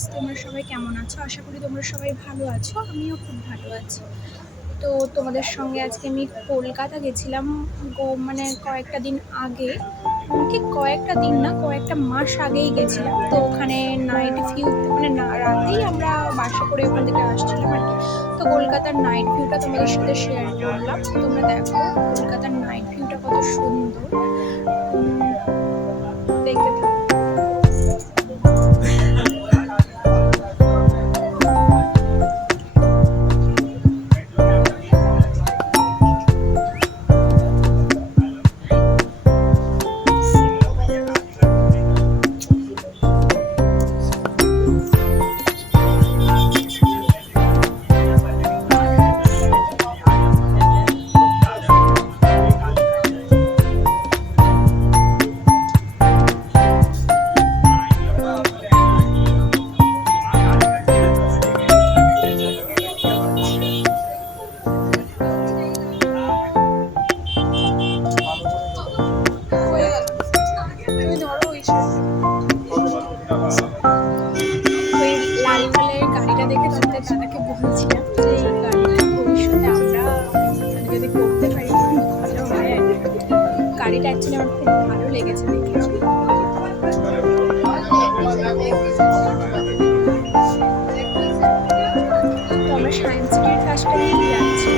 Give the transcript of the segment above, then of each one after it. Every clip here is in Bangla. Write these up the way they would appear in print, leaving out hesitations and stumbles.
ফ্রেন্ডস, তোমরা সবাই কেমন আছো? আশা করি তোমরা সবাই ভালো আছো। আমিও খুব ভালো আছি। তো তোমাদের সঙ্গে আজকে আমি কলকাতা গেছিলাম মানে কয়েকটা দিন আগে, কি কয়েকটা দিন না, কয়েকটা মাস আগেই গেছিলাম। তো ওখানে নাইট ভিউ, মানে না রাতেই আমরা বাসে করে ওখান থেকে আসছিলাম আর কি। তো কলকাতার নাইট ভিউটা তোমাদের সাথে শেয়ার করলাম। তোমরা দেখো কলকাতার নাইট ভিউটা কত সুন্দর। দেখতে থাকো। তুমি ধরো ওই লাল কালারের গাড়িটা দেখে তোমাদের দাদাকে বলছিলাম যে এই গাড়িটা ভবিষ্যতে আমরা যদি করতে পারি খুব ভালো হয় আর কি। গাড়িটা অ্যাকচুয়ালি আমার খুব ভালো লেগেছে দেখে। তো আমরা সায়েন্স সিটির কাজটা নিয়ে যাচ্ছি।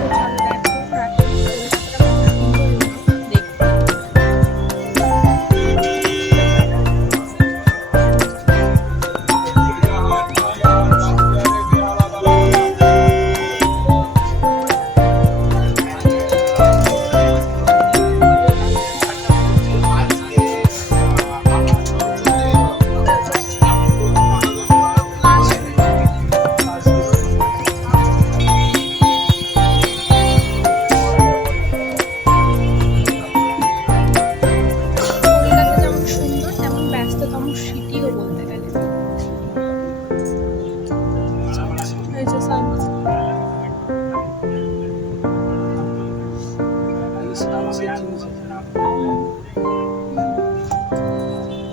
তো চলো দেখো রাতে কলকাতাটা কত সুন্দর দেখতে। কলকাতা যেমন সুন্দর তেমন ব্যস্ততম সিটিও বলতে গেলে। এই যে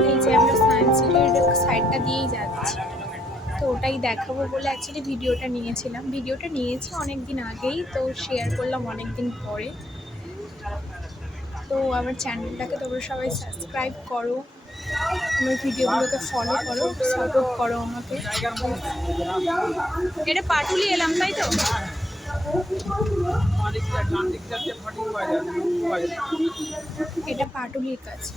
এই যে আমরা সায়েন্স সিটির সাইডটা দিয়েই যাচ্ছি। তো ওটাই দেখাবো বলে অ্যাকচুয়ালি ভিডিওটা নিয়েছিলাম। ভিডিওটা নিয়েছি অনেক দিন আগেই, তো শেয়ার করলাম অনেক দিন পরে। তো আমার চ্যানেলটাকে তোমরা সবাই সাবস্ক্রাইব করো, আমার ভিডিওগুলোকে ফলো করো, সাপোর্ট করো আমাকে। এটা পাটুলি এলাম তাই তো? এটা পাটুলির কাছে।